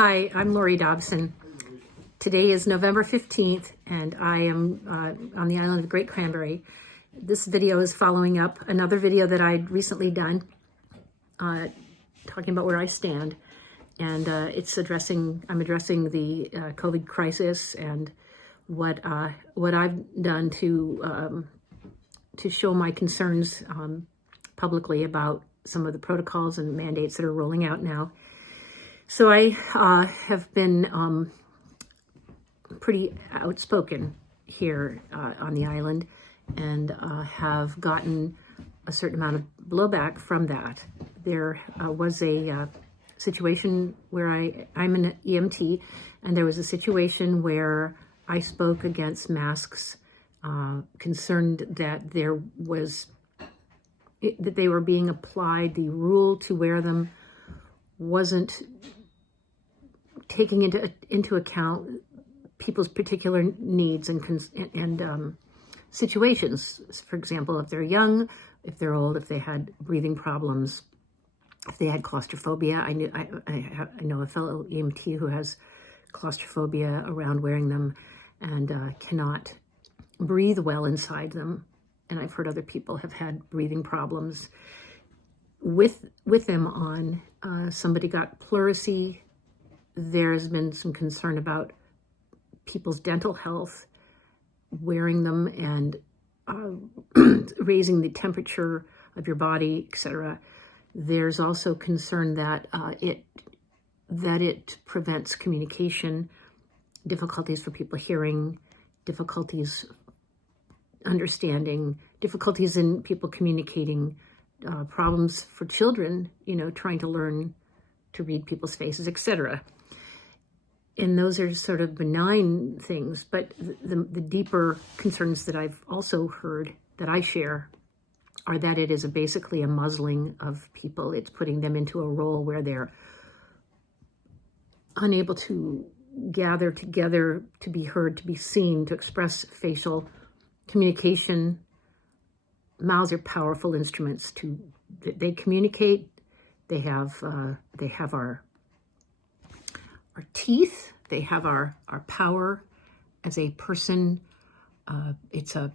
Hi, I'm Laurie Dobson. Today is November 15th, and I am on the island of Great Cranberry. This video is following up another video that I'd recently done, talking about where I stand, and I'm addressing the COVID crisis and what I've done to show my concerns publicly about some of the protocols and mandates that are rolling out now. So I have been pretty outspoken here on the island, and have gotten a certain amount of blowback from that. There was a situation where I'm an EMT, and there was a situation where I spoke against masks, concerned that that they were being applied. The rule to wear them wasn't taking into account people's particular needs and situations. For example, if they're young, if they're old, if they had breathing problems, if they had claustrophobia. I know a fellow EMT who has claustrophobia around wearing them and cannot breathe well inside them. And I've heard other people have had breathing problems with them on. Somebody got pleurisy. There's been some concern about people's dental health wearing them and raising the temperature of your body, etc. There's also concern that it prevents communication, difficulties for people hearing, difficulties understanding, difficulties in people communicating, problems for children, trying to learn to read people's faces, etc. And those are sort of benign things, but the deeper concerns that I've also heard that I share are that it is basically a muzzling of people. It's putting them into a role where they're unable to gather together, to be heard, to be seen, to express facial communication. Mouths are powerful instruments. They communicate. They have our teeth. They have our power as a person. It's a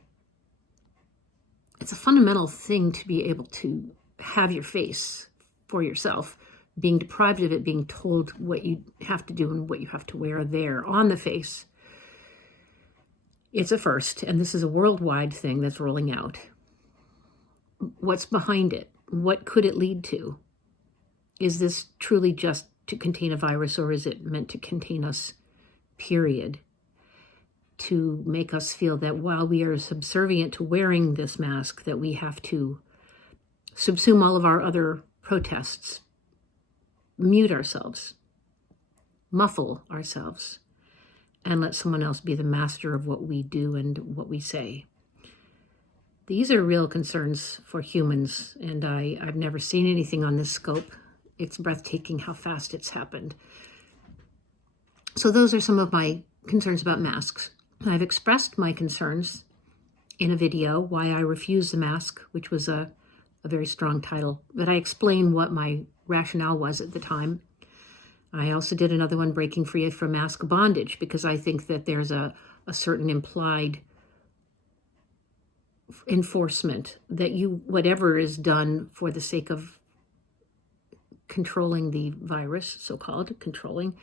fundamental thing to be able to have your face for yourself. Being deprived of it, being told what you have to do and what you have to wear there on the face. It's a first, and this is a worldwide thing that's rolling out. What's behind it? What could it lead to? Is this truly just to contain a virus, or is it meant to contain us, period? To make us feel that while we are subservient to wearing this mask, that we have to subsume all of our other protests, mute ourselves, muffle ourselves, and let someone else be the master of what we do and what we say. These are real concerns for humans, and I've never seen anything on this scope. It's breathtaking how fast it's happened. So those are some of my concerns about masks. I've expressed my concerns in a video, Why I Refuse the Mask, which was a very strong title, but I explained what my rationale was at the time. I also did another one, Breaking Free from Mask Bondage, because I think that there's a certain implied enforcement that whatever is done for the sake of controlling the virus, so-called controlling,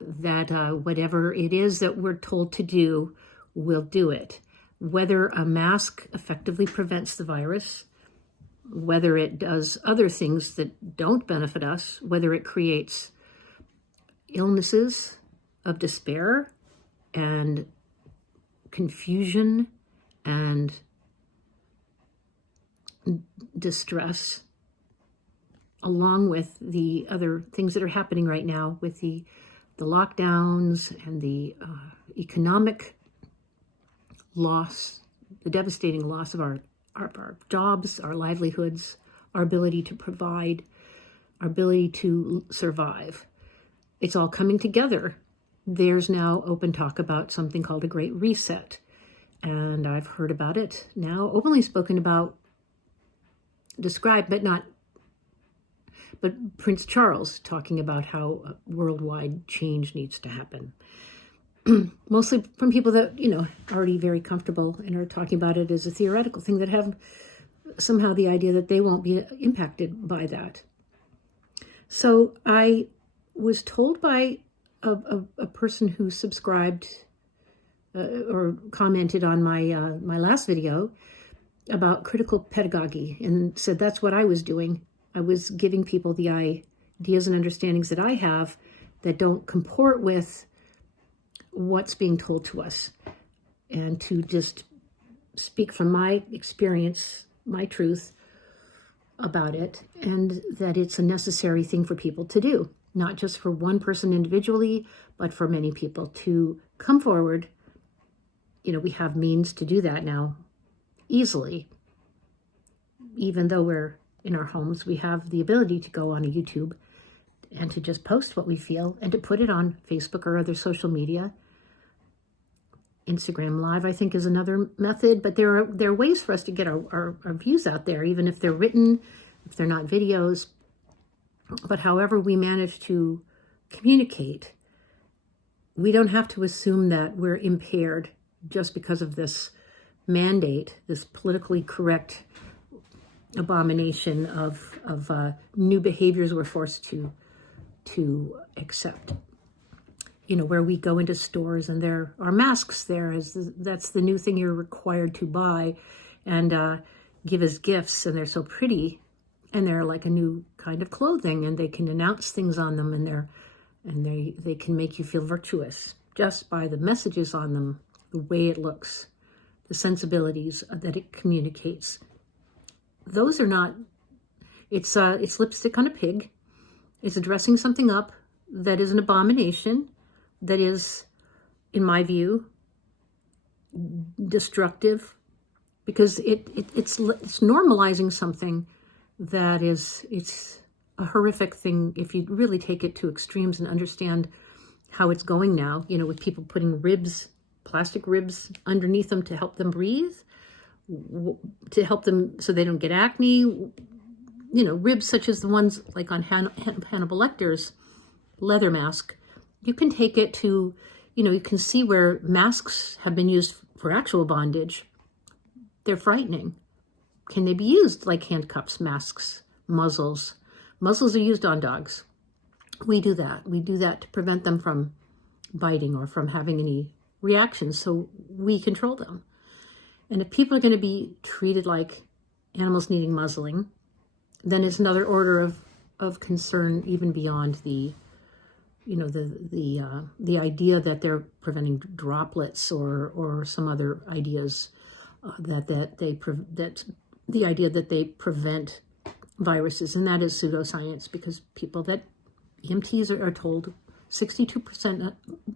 that whatever it is that we're told to do, we'll do it. Whether a mask effectively prevents the virus, whether it does other things that don't benefit us, whether it creates illnesses of despair and confusion and distress, along with the other things that are happening right now with the lockdowns and the economic loss, the devastating loss of our jobs, our livelihoods, our ability to provide, our ability to survive. It's all coming together. There's now open talk about something called a Great Reset, and I've heard about it now, openly spoken about, described, but but Prince Charles talking about how worldwide change needs to happen. Mostly from people that, already very comfortable and are talking about it as a theoretical thing, that have somehow the idea that they won't be impacted by that. So I was told by a person who subscribed or commented on my last video about critical pedagogy, and said that's what I was doing. I was giving people the ideas and understandings that I have that don't comport with what's being told to us, and to just speak from my experience, my truth about it, and that it's a necessary thing for people to do, not just for one person individually, but for many people to come forward. We have means to do that now easily. Even though we're in our homes, we have the ability to go on a YouTube and to just post what we feel and to put it on Facebook or other social media. Instagram Live, I think, is another method, but there are ways for us to get our views out there, even if they're written, if they're not videos. But however we manage to communicate, we don't have to assume that we're impaired just because of this mandate, this politically correct abomination of new behaviors we're forced to accept. Where we go into stores and there are masks there, that's the new thing you're required to buy and give as gifts, and they're so pretty, and they're like a new kind of clothing, and they can announce things on them, and they can make you feel virtuous just by the messages on them, the way it looks, the sensibilities that it communicates. Those are not, it's lipstick on a pig. It's dressing something up that is an abomination, that is, in my view, destructive, because it's normalizing something that it's a horrific thing if you really take it to extremes and understand how it's going now, with people putting plastic ribs underneath them to help them breathe, to help them so they don't get acne, ribs such as the ones like on Hannibal Lecter's leather mask. You can take it to, you can see where masks have been used for actual bondage. They're frightening. Can they be used like handcuffs, masks, muzzles? Muzzles are used on dogs. We do that. We do that to prevent them from biting or from having any reactions, so we control them. And if people are going to be treated like animals needing muzzling, then it's another order of concern, even beyond the idea that they're preventing droplets or some other ideas that the idea that they prevent viruses, and that is pseudoscience, because people that EMTs are told 62%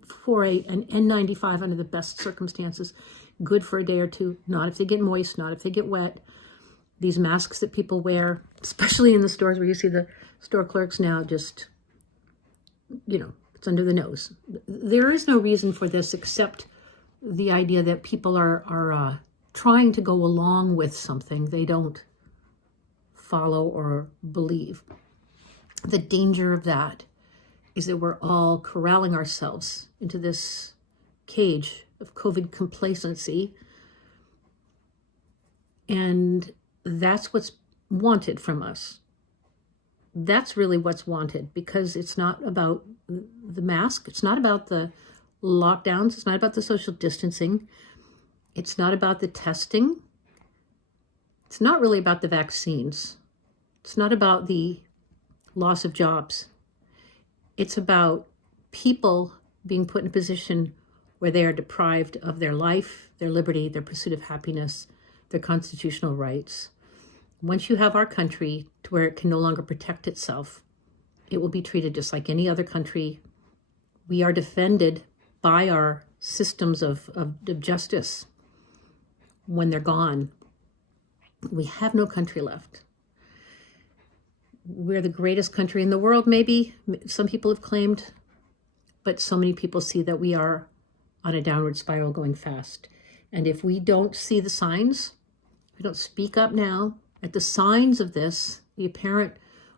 for an N95 under the best circumstances, good for a day or two, not if they get moist, not if they get wet. These masks that people wear, especially in the stores where you see the store clerks now, just, it's under the nose. There is no reason for this except the idea that people are trying to go along with something they don't follow or believe. The danger of that is that we're all corralling ourselves into this cage of COVID complacency, and that's what's wanted from us. That's really what's wanted, because it's not about the mask, it's not about the lockdowns, it's not about the social distancing, it's not about the testing, it's not really about the vaccines, it's not about the loss of jobs. It's about people being put in a position where they are deprived of their life, their liberty, their pursuit of happiness, their constitutional rights. Once you have our country to where it can no longer protect itself, it will be treated just like any other country. We are defended by our systems of justice. When they're gone, we have no country left. We're the greatest country in the world, maybe. Some people have claimed, but so many people see that we are on a downward spiral going fast. And if we don't see the signs, we don't speak up now at the signs of this, the apparent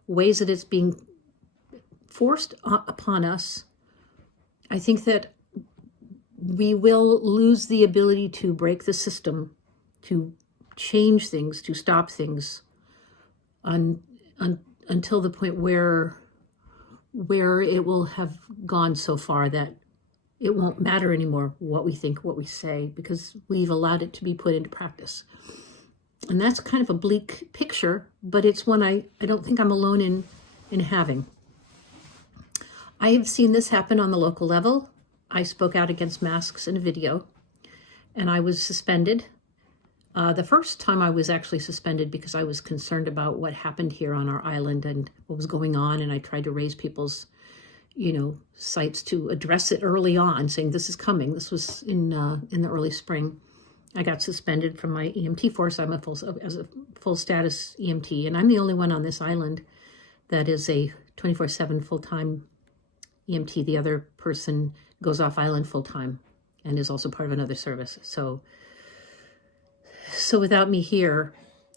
ways that it's being forced upon us, I think that we will lose the ability to break the system, to change things, to stop things until the point where it will have gone so far that it won't matter anymore what we think, what we say, because we've allowed it to be put into practice. And that's kind of a bleak picture, but it's one I don't think I'm alone in having. I have seen this happen on the local level. I spoke out against masks in a video, and I was suspended. The first time I was actually suspended because I was concerned about what happened here on our island and what was going on, and I tried to raise people's, sights to address it early on, saying this is coming. This was in the early spring. I got suspended from my EMT force. I'm a full status EMT, and I'm the only one on this island that is a 24/7 full-time EMT. The other person goes off island full-time and is also part of another service. So without me here,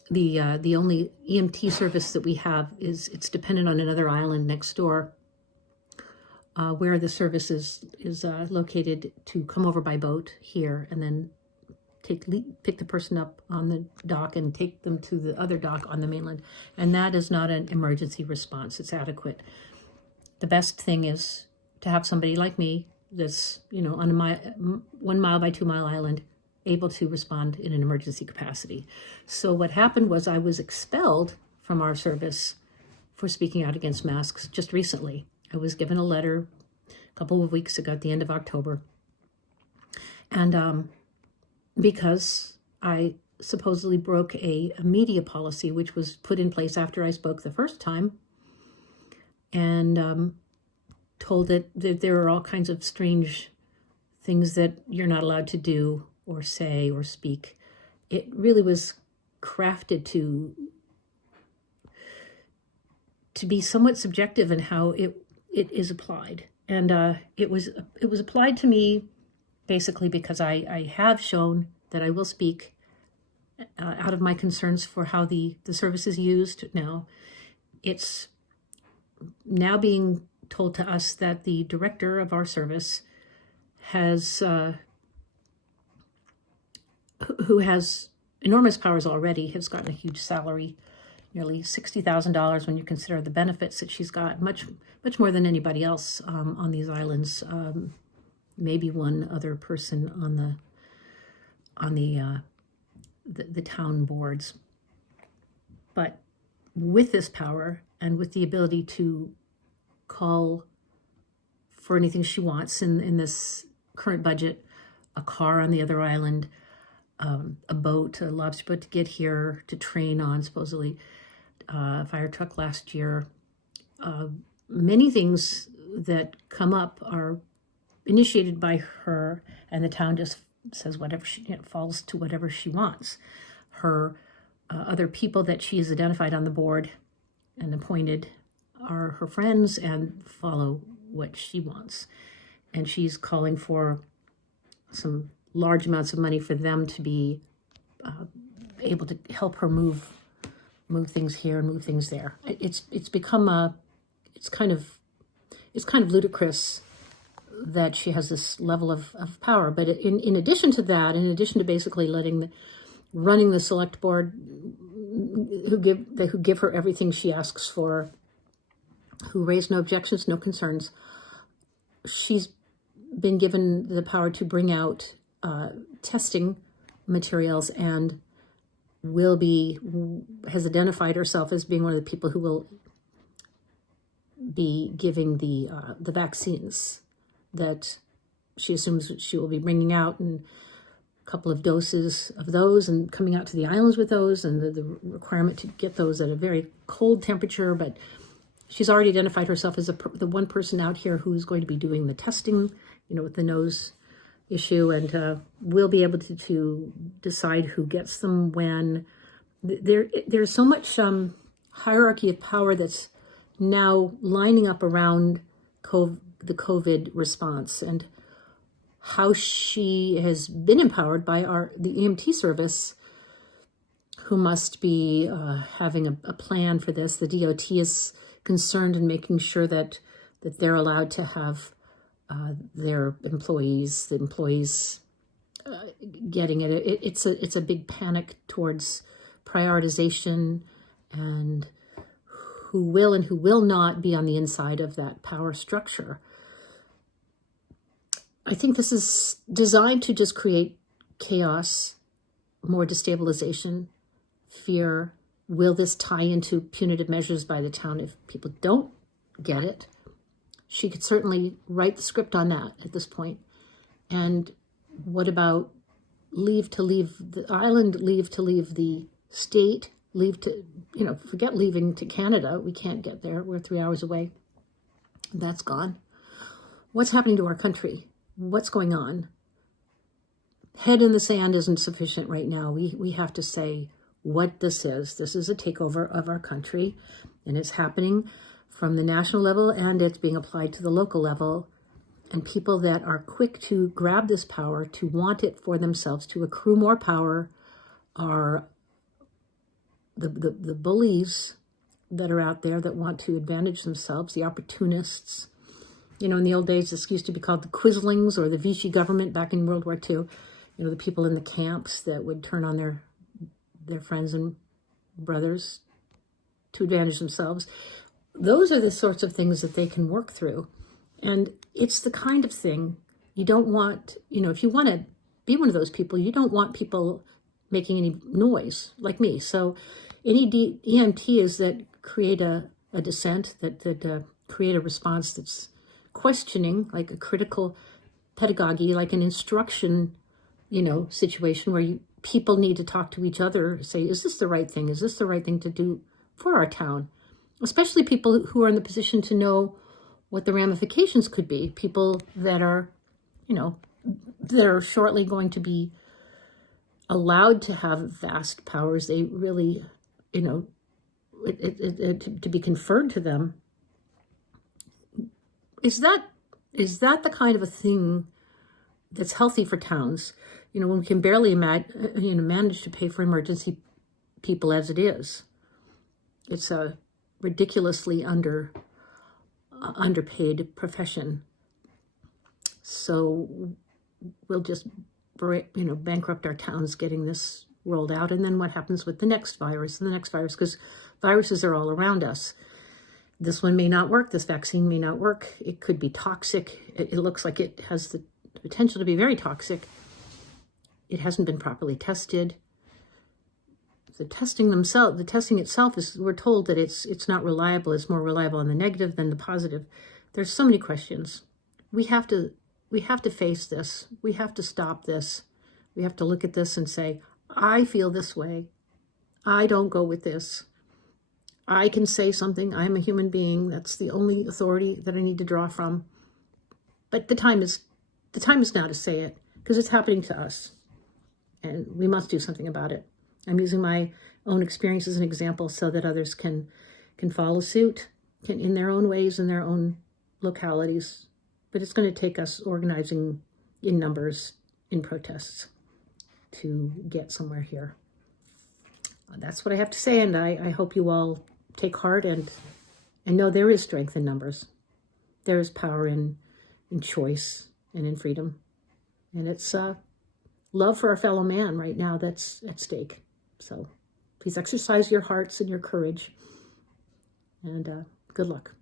the only EMT service that we have it's dependent on another island next door, where the service is located to come over by boat here and then pick the person up on the dock and take them to the other dock on the mainland. And that is not an emergency response. It's adequate. The best thing is to have somebody like me that's, on a 1 mile by 2 mile island, able to respond in an emergency capacity. So what happened was I was expelled from our service for speaking out against masks just recently. I was given a letter a couple of weeks ago at the end of October. And because I supposedly broke a media policy, which was put in place after I spoke the first time, and told that there are all kinds of strange things that you're not allowed to do or say or speak. It really was crafted to be somewhat subjective in how it is applied. And it was applied to me basically because I have shown that I will speak out of my concerns for how the service is used now. It's now being told to us that the director of our service has, who has enormous powers already, has gotten a huge salary, nearly $60,000 when you consider the benefits that she's got, much more than anybody else on these islands. Maybe one other person on the town boards. But with this power and with the ability to call for anything she wants in this current budget, a car on the other island, a boat, a lobster boat to get here to train on, supposedly, a fire truck last year. Many things that come up are initiated by her, and the town just says whatever falls to whatever she wants. Her other people that she has identified on the board and appointed are her friends and follow what she wants. And she's calling for some large amounts of money for them to be able to help her move things here and move things there. It's become it's kind of ludicrous that she has this level of power. But in addition to that, in addition to basically running the select board, who give her everything she asks for, who raise no objections, no concerns, she's been given the power to bring out testing materials and has identified herself as being one of the people who will be giving the vaccines that she assumes she will be bringing out, and a couple of doses of those and coming out to the islands with those, and the requirement to get those at a very cold temperature. But she's already identified herself as the one person out here who's going to be doing the testing, with the nose issue, and we'll be able to decide who gets them when. There's so much hierarchy of power that's now lining up around the COVID response, and how she has been empowered by the EMT service, who must be having a plan for this. The DOT is concerned in making sure that they're allowed to have their employees, the employees getting it. It's a big panic towards prioritization and who will and who will not be on the inside of that power structure. I think this is designed to just create chaos, more destabilization, fear. Will this tie into punitive measures by the town if people don't get it? She could certainly write the script on that at this point. And what about leave to leave the island, leave to leave the state, leave to, forget leaving to Canada. We can't get there. We're 3 hours away. That's gone. What's happening to our country? What's going on? Head in the sand isn't sufficient right now. We have to say what this is. This is a takeover of our country, and it's happening from the national level, and it's being applied to the local level. And people that are quick to grab this power, to want it for themselves, to accrue more power, are the bullies that are out there that want to advantage themselves, the opportunists. In the old days, this used to be called the Quislings or the Vichy government back in World War II. The people in the camps that would turn on their friends and brothers to advantage themselves. Those are the sorts of things that they can work through. And it's the kind of thing you don't want, if you want to be one of those people, you don't want people making any noise like me. So any EMTs that create a dissent, that create a response that's questioning, like a critical pedagogy, like an instruction, situation where people need to talk to each other, say, is this the right thing? Is this the right thing to do for our town? Especially people who are in the position to know what the ramifications could be. People that are, that are shortly going to be allowed to have vast powers. They really, to be conferred to them. Is that the kind of a thing that's healthy for towns? When we can barely manage to pay for emergency people as it is. It's a ridiculously underpaid profession. So we'll just bankrupt our towns getting this rolled out. And then what happens with the next virus and the next virus? Because viruses are all around us. This one may not work. This vaccine may not work. It could be toxic. It looks like it has the potential to be very toxic. It hasn't been properly tested. The testing itself is, we're told that it's not reliable. It's more reliable on the negative than the positive. There's so many questions. We have to face this. We have to stop this. We have to look at this and say, I feel this way. I don't go with this. I can say something. I'm a human being. That's the only authority that I need to draw from. But the time is now to say it, because it's happening to us. And we must do something about it. I'm using my own experience as an example so that others can follow suit in their own ways, in their own localities. But it's going to take us organizing in numbers, in protests, to get somewhere here. That's what I have to say, and I hope you all take heart and know there is strength in numbers. There is power in choice and in freedom. And it's love for our fellow man right now that's at stake. So please exercise your hearts and your courage. And good luck.